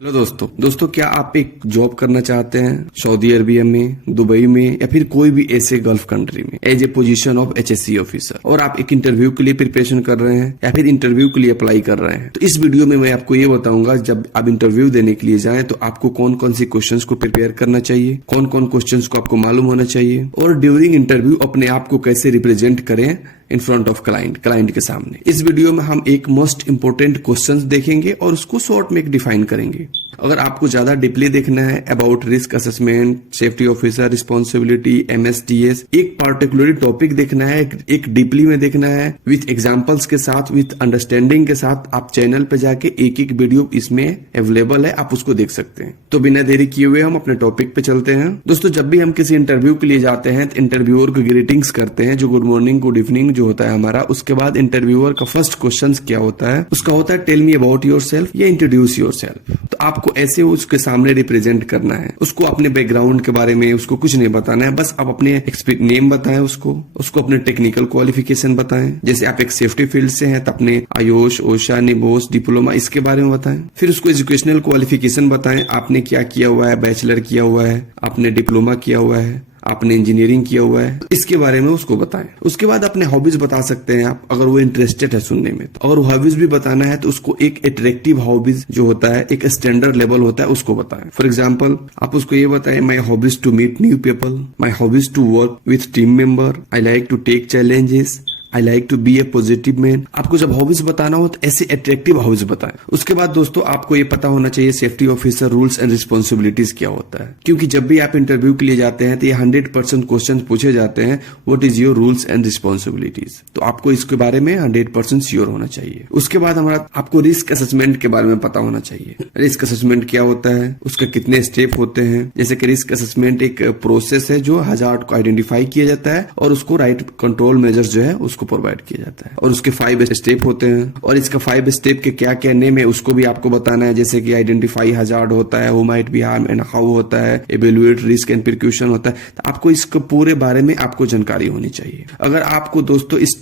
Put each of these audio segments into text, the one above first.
Hello दोस्तों क्या आप एक जॉब करना चाहते हैं सऊदी अरबिया में, दुबई में या फिर कोई भी ऐसे गल्फ कंट्री में as a position of HSC officer, और आप एक इंटरव्यू के लिए प्रिपरेशन कर रहे हैं या फिर इंटरव्यू के लिए अप्लाई कर रहे हैं। तो इस वीडियो में मैं आपको ये बताऊंगा जब आप इंटरव्यू देने के लिए जाएं तो आपको कौन कौन सी क्वेश्चंस को प्रिपेयर करना चाहिए, कौन कौन क्वेश्चंस को आपको मालूम होना चाहिए, और ड्यूरिंग इंटरव्यू अपने आप को कैसे रिप्रेजेंट करें इन फ्रंट ऑफ क्लाइंट के सामने। इस वीडियो में हम एक मोस्ट इंपोर्टेंट क्वेश्चंस देखेंगे और उसको शॉर्ट में डिफाइन करेंगे। अगर आपको ज्यादा डीपली देखना है about risk assessment, safety officer, responsibility, MSDS, एक पार्टिकुलर टॉपिक देखना है, एक डीपली में देखना है विथ एग्जांपल्स के साथ, विथ अंडरस्टैंडिंग के साथ, आप चैनल पे जाके एक वीडियो इसमें अवेलेबल है, आप उसको देख सकते हैं। तो बिना देरी किए हुए हम अपने टॉपिक पे चलते हैं। दोस्तों, जब भी हम किसी इंटरव्यू के लिए जाते हैं तो इंटरव्यूअर को ग्रीटिंग्स करते हैं, जो गुड मॉर्निंग गुड इवनिंग जो होता है हमारा। उसके बाद इंटरव्यूअर का फर्स्ट क्वेश्चन क्या होता है, उसका होता है टेल मी अबाउट योरसेल्फ या इंट्रोड्यूस योरसेल्फ। तो आपको ऐसे उसके सामने रिप्रेजेंट करना है, उसको अपने बैकग्राउंड के बारे में उसको कुछ नहीं बताना है, बस आप अपने नेम बताएं, उसको अपने टेक्निकल क्वालिफिकेशन बताएं। जैसे आप एक सेफ्टी फील्ड से हैं तो अपने आयोश, ओशा, निबोस, डिप्लोमा इसके बारे में बताएं। फिर उसको एजुकेशनल क्वालिफिकेशन बताएं, आपने क्या किया हुआ है, बैचलर किया हुआ है, आपने डिप्लोमा किया हुआ है, आपने इंजीनियरिंग किया हुआ है, इसके बारे में उसको बताएं। उसके बाद अपने हॉबीज बता सकते हैं आप, अगर वो इंटरेस्टेड है सुनने में। तो अगर हॉबीज भी बताना है तो उसको एक अट्रैक्टिव हॉबीज जो होता है, एक स्टैंडर्ड लेवल होता है, उसको बताएं। फॉर एग्जाम्पल, आप उसको ये बताएं, my hobbies to meet new people, my hobbies to work with team member, I like to take challenges, I like to be a positive man. आपको जब हॉबीज बताना हो तो ऐसे अट्रैक्टिव हॉबीज बताएं। उसके बाद दोस्तों आपको ये पता होना चाहिए safety officer rules and responsibilities क्या होता है, क्योंकि जब भी आप इंटरव्यू के लिए जाते हैं तो ये 100% क्वेश्चन पूछे जाते हैं, what is your rules and responsibilities. तो आपको इसके बारे में 100% श्योर होना चाहिए। उसके बाद आपको रिस्क असेसमेंट के बारे में पता होना चाहिए। रिस्क असेसमेंट क्या होता है, उसके कितने स्टेप होते हैं। जैसे कि रिस्क असेसमेंट एक प्रोसेस है जो हजार्ड को आइडेंटिफाई किया जाता है और उसको राइट कंट्रोल मेजर्स जो है उसको प्रोवाइड किया जाता है, और उसके 5 स्टेप होते हैं। और इसका 5 स्टेप के क्या क्या नेम है उसको भी आपको बताना है। जैसे कि आइडेंटिफाई हजार्ड होता है, who might be harm and how होता है, इवेल्युएट रिस्क एंड प्रिकॉशन होता है। तो आपको इसके पूरे बारे में आपको जानकारी होनी चाहिए। अगर आपको दोस्तों इस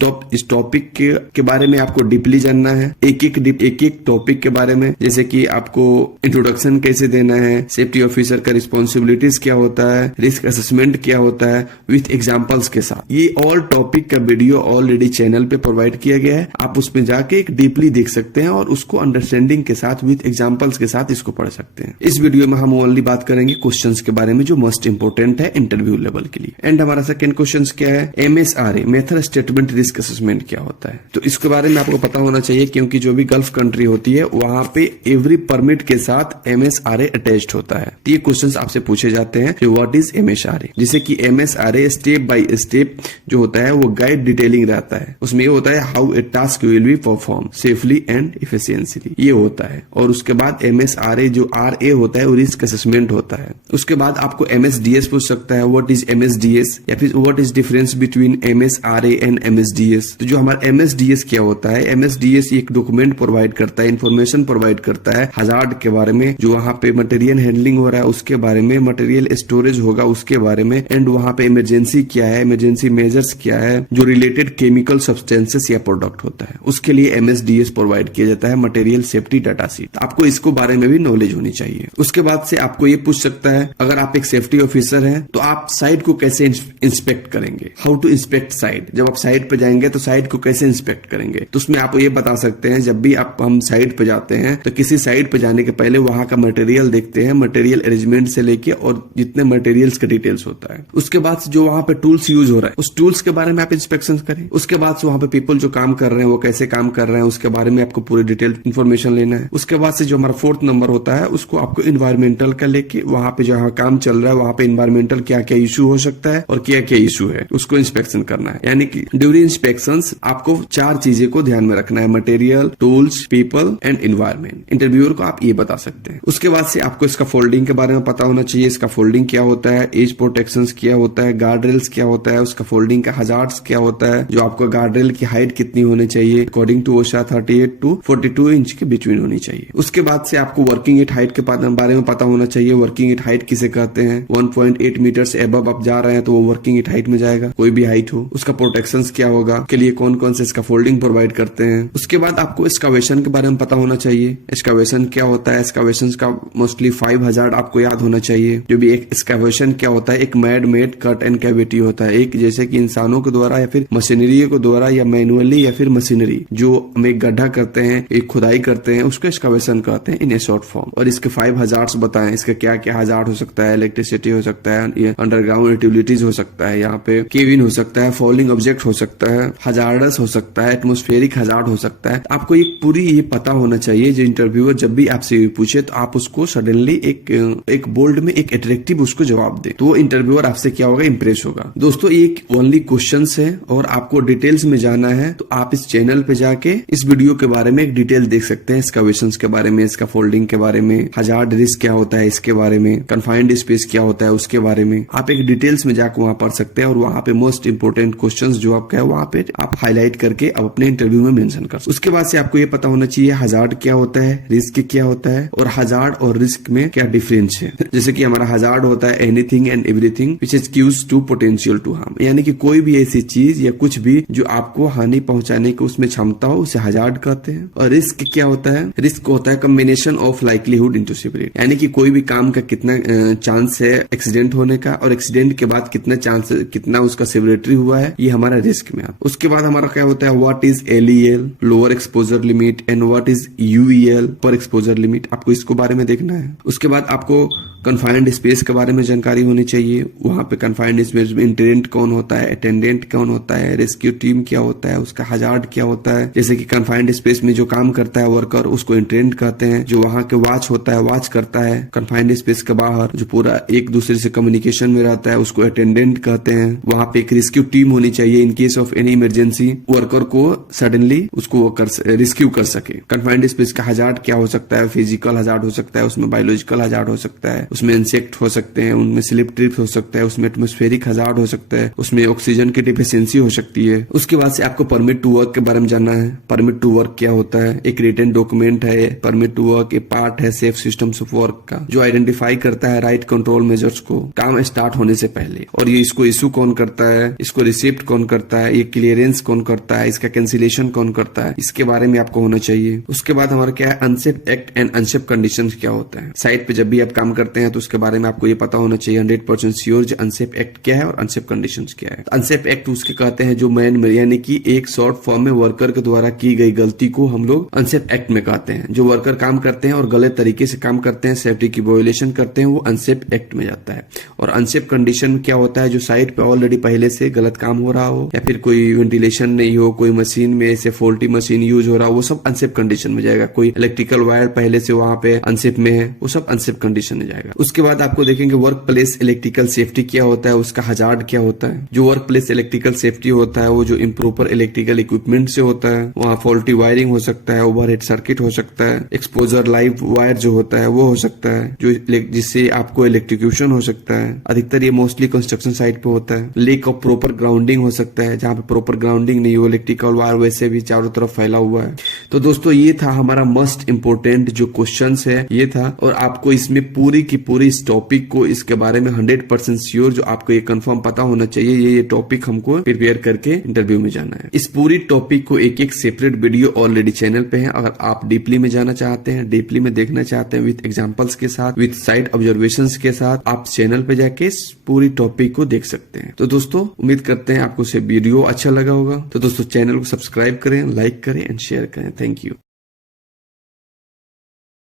टॉपिक के बारे में आपको डीपली जानना है, एक टॉपिक के बारे में, जैसे कि आपको इंट्रोडक्शन कैसे देना है, सेफ्टी ऑफिसर का रिस्पॉन्सिबिलिटीज क्या होता है, रिस्क असेसमेंट क्या होता है, विथ एग्जाम्पल्स के साथ, ये ऑल टॉपिक का वीडियो ऑलरेडी चैनल पे प्रोवाइड किया गया है। आप उसमें जाके एक डीपली देख सकते हैं और उसको अंडरस्टैंडिंग के साथ विथ एग्जांपल्स के साथ इसको पढ़ सकते हैं। इस वीडियो में हम ओनली बात करेंगे क्वेश्चंस के बारे में जो मोस्ट इंपोर्टेंट है इंटरव्यू लेवल के लिए। एंड हमारा सेकंड क्वेश्चन क्या है, MSRA method statement risk assessment क्या होता है। तो इसके बारे में आपको पता होना चाहिए, क्योंकि जो भी गल्फ कंट्री होती है वहां पे एवरी परमिट के साथ MSRA अटैच्ड होता है। तो ये क्वेश्चन आपसे पूछे जाते हैं, व्हाट इज MSRA। जैसे कि MSRA स्टेप बाय स्टेप जो होता है वो गाइड डिटेलिंग रहता है। उसमें ये होता है how a task will be perform safely and efficiently, ये होता है। और उसके बाद MSRA जो RA होता है वो रिस्क असेसमेंट होता है। उसके बाद आपको MSDS पूछ सकता है, व्हाट इज MSDS, या फिर what is difference between MSRA and MSDS। तो जो हमारा MSDS क्या होता है, MSDS एक डॉक्यूमेंट प्रोवाइड करता है, इन्फॉर्मेशन प्रोवाइड करता है हजार्ड के बारे में, जो वहां पे मटेरियल हैंडलिंग हो रहा है उसके बारे में, मटेरियल स्टोरेज होगा उसके बारे में, एंड वहां पे इमरजेंसी क्या है, इमरजेंसी मेजर्स क्या है, जो रिलेटेड केमिकल सब्सटेंसेस या प्रोडक्ट होता है उसके लिए MSDS प्रोवाइड किया जाता है, मटेरियल सेफ्टी डाटा शीट। आपको इसको बारे में भी नॉलेज होनी चाहिए। उसके बाद से आपको ये पूछ सकता है, अगर आप एक सेफ्टी ऑफिसर हैं तो आप साइट को कैसे इंस्पेक्ट करेंगे, हाउ टू इंस्पेक्ट साइट। जब आप साइट पे जाएंगे तो साइट को कैसे इंस्पेक्ट करेंगे, तो उसमें आप ये बता सकते हैं, जब भी हम साइट पे जाते हैं तो किसी साइट पे जाने के पहले वहां का मटेरियल देखते हैं, मटेरियल अरेंजमेंट से लेके और जितने मटेरियल्स का डिटेल्स होता है। उसके बाद जो वहां पे टूल्स यूज हो रहा है उस टूल्स के बारे में आप इंस्पेक्शन करें। उसके बाद से वहां पे पीपल जो काम कर रहे हैं वो कैसे काम कर रहे हैं उसके बारे में आपको पूरी डिटेल इन्फॉर्मेशन लेना है। उसके बाद से जो हमारा 4th नंबर होता है उसको आपको इन्वायरमेंटल का लेके वहां पे जहाँ काम चल रहा है वहां पे इन्वायरमेंटल क्या क्या इशू हो सकता है और क्या क्या इशू है उसको इंस्पेक्शन करना है। यानी कि ड्यूरिंग इंस्पेक्शन आपको 4 चीजें को ध्यान में रखना है, material, tools, people and environment. Interviewer को आप ये बता सकते हैं। उसके बाद से आपको इसका फोल्डिंग के बारे में पता होना चाहिए, इसका फोल्डिंग क्या होता है, एज प्रोटेक्शन क्या होता है, गार्ड रेल्स क्या होता है, उसका फोल्डिंग का हजार्ड्स क्या होता है, जो आपका गार्डरेल की हाइट कितनी होनी चाहिए, अकॉर्डिंग टू ओशा 38 टू 42 इंच के बिटवीन होनी चाहिए। उसके बाद से आपको वर्किंग एट हाइट के बारे में पता होना चाहिए। वर्किंग एट हाइट किसे कहते हैं, 1.8 मीटर से एबव आप जा रहे हैं तो वो वर्किंग एट हाइट में जाएगा, कोई भी हाइट हो। उसका प्रोटेक्शन क्या होगा, के लिए कौन कौन से इसका फोल्डिंग प्रोवाइड करते हैं। उसके बाद आपको एक्सकावेशन के बारे में पता होना चाहिए। एक्सकावेशन क्या होता है, एक्सकावेशन का मोस्टली 5 हजार्ड आपको याद होना चाहिए। जो भी एक एक्सकावेशन क्या होता है, एक mad made cut and cavity होता है। एक जैसे कि इंसानों के द्वारा या फिर मशीनरी के द्वारा या मैनुअली या फिर मशीनरी जो हम एक गड्ढा करते हैं, एक खुदाई करते हैं, उसको एक्सकावेशन कहते हैं इन ए शॉर्ट फॉर्म। और इसके 5 हजार्ड्स बताएं, इसका क्या क्या हजार्ड हो सकता है। इलेक्ट्रिसिटी हो सकता है, अंडरग्राउंड यूटिलिटीज हो सकता है, यहाँ पे केविन हो सकता है, फॉलिंग ऑब्जेक्ट हो सकता है, हजार्डस हो सकता है, एटमोस्फेरिक हजार्ड हो सकता है। आपको ये पूरी ये पता होना चाहिए। जो इंटरव्यूअर जब भी आपसे पूछे तो आप उसको सडनली एक बोल्ड में एक अट्रैक्टिव उसको जवाब दे, तो वो इंटरव्यूअर आपसे क्या होगा, इंप्रेस होगा। दोस्तों एक ओनली क्वेश्चंस है और आपको डिटेल्स में जाना है तो आप इस चैनल पे जाके इस वीडियो के बारे में एक डिटेल देख सकते हैं। एक्सकावेशंस के बारे में, इसका फोल्डिंग के बारे में, हजार्ड रिस्क क्या होता है इसके बारे में, कन्फाइंड स्पेस क्या होता है उसके बारे में आप एक डिटेल्स में जाकर वहां पढ़ सकते हैं। और वहां पे मोस्ट इंपोर्टेंट क्वेश्चंस जो आपका है वहां पे आप हाईलाइट करके आप अपने इंटरव्यू में मेंशन कर सकते हैं। उसके बाद से आपको ये पता होना चाहिए हजार्ड क्या होता है, रिस्क क्या होता है और हजार्ड और रिस्क में क्या डिफरेंस है। जैसे कि हमारा हजार्ड होता है anything and everything which is cause to potential to harm, यानी कि कोई भी ऐसी चीज या कुछ भी जो आपको हानि पहुंचाने की उसमें क्षमता हो उसे हजार्ड कहते हैं। और रिस्क क्या होता है, रिस्क होता है combination of likelihood into civility, यानी कि कोई भी काम का कितना चांस है एक्सीडेंट होने का और एक्सीडेंट के बाद कितना चांस, कितना उसका सिविलिटी हुआ है, ये हमारा रिस्क में। उसके बाद हमारा क्या होता है, what is LEL lower exposure limit and what is UEL upper exposure limit, आपको इसको बारे में देखना है। उसके बाद आपको कन्फाइंड स्पेस के बारे में जानकारी होनी चाहिए। वहां पे कन्फाइंड स्पेस में इंटेंडेंट कौन होता है, अटेंडेंट कौन होता है, रेस्क्यू टीम क्या होता है, उसका हजार्ड क्या होता है। जैसे कि कन्फाइंड स्पेस में जो काम करता है वर्कर उसको इंटेंडेंट कहते हैं। जो वहां के वॉच होता है, वॉच करता है कन्फाइंड स्पेस के बाहर, जो पूरा एक दूसरे से कम्युनिकेशन में रहता है उसको अटेंडेंट कहते हैं। वहां पे एक रेस्क्यू टीम होनी चाहिए in case of any emergency, worker को सडनली उसको रेस्क्यू कर सके। कन्फाइंड स्पेस का हजार्ड क्या हो सकता है, फिजिकल हजार्ड हो सकता है, उसमें बायोलॉजिकल हजार्ड हो सकता है, उसमें इंसेक्ट हो सकते हैं, उनमें स्लिप ट्रिप हो सकता है, उसमें एटमोस्फेरिक हजार्ड हो सकता है, उसमें ऑक्सीजन की डिफिशियंसी हो सकती है। उसके बाद से आपको परमिट टू वर्क के बारे में जानना है। परमिट टू वर्क क्या होता है, एक रिटन डॉक्यूमेंट है। परमिट टू वर्क एक पार्ट है सेफ सिस्टम्स ऑफ वर्क का, जो आइडेंटिफाई करता है राइट कंट्रोल मेजर्स को काम स्टार्ट होने से पहले। और ये इसको इशू कौन करता है, इसको रिसिप्ट कौन करता है, ये क्लियरेंस कौन करता है, इसका कैंसिलेशन कौन करता है, इसके बारे में आपको होना चाहिए। उसके बाद हमारा क्या है, unsafe act and unsafe conditions क्या होता है। साइट पे जब भी आप काम करते हैं तो उसके बारे में आपको ये पता होना चाहिए 100% श्योर जो अनसेफ एक्ट क्या है और अनसेफ कंडीशंस क्या है। अनसेफ एक्ट उसके कहते हैं जो मैन यानी कि एक शॉर्ट फॉर्म में वर्कर के द्वारा की गई गलती को हम लोग अनसेफ एक्ट में कहते हैं। जो वर्कर काम करते हैं और गलत तरीके से काम करते हैं, सेफ्टी की वायोलेशन करते हैं, वो अनसेफ एक्ट में जाता है। और अनसेफ कंडीशन क्या होता है, जो साइट पे ऑलरेडी पहले से गलत काम हो रहा हो या फिर कोई वेंटिलेशन नहीं हो, कोई मशीन में ऐसे फॉल्टी मशीन यूज हो रहा हो, वो सब अनसेफ कंडीशन में जाएगा। कोई इलेक्ट्रिकल वायर पहले से वहां पे अनसेफ में है, वो सब अनसेफ कंडीशन में जाएगा। उसके बाद आपको देखेंगे वर्क प्लेस इलेक्ट्रिकल सेफ्टी क्या होता है, उसका हजार्ड क्या होता है। जो वर्क प्लेस इलेक्ट्रिकल सेफ्टी होता है वो जो इम्प्रॉपर इलेक्ट्रिकल इक्विपमेंट से होता है, वहाँ फॉल्टी वायरिंग हो सकता है, ओवरहेड सर्किट हो सकता है, एक्सपोजर लाइव वायर जो होता है वो हो सकता है, जो जिससे आपको इलेक्ट्रिक्यूशन हो सकता है। अधिकतर ये मोस्टली कंस्ट्रक्शन साइट पे होता है। लेक ऑफ प्रॉपर ग्राउंडिंग हो सकता है, जहाँ पे प्रॉपर ग्राउंडिंग नहीं हो, इलेक्ट्रिकल वायर वैसे भी चारों तरफ फैला हुआ है। तो दोस्तों ये था हमारा मोस्ट इंपोर्टेंट जो क्वेश्चन है ये था। और आपको इसमें पूरी की पूरी इस टॉपिक को इसके बारे में 100% श्योर जो आपको ये कंफर्म पता होना चाहिए, ये टॉपिक हमको प्रिपेयर करके इंटरव्यू में जाना है। इस पूरी टॉपिक को एक सेपरेट वीडियो ऑलरेडी चैनल पे है। अगर आप डीपली में जाना चाहते हैं, डीपली में देखना चाहते हैं विद एग्जांपल्स के साथ, विद साइट ऑब्जर्वेशंस के साथ, आप चैनल पे जाके इस पूरी टॉपिक को देख सकते हैं। तो दोस्तों उम्मीद करते हैं आपको से वीडियो अच्छा लगा होगा। तो दोस्तों चैनल को सब्सक्राइब करें, लाइक करें एंड शेयर करें। Thank you.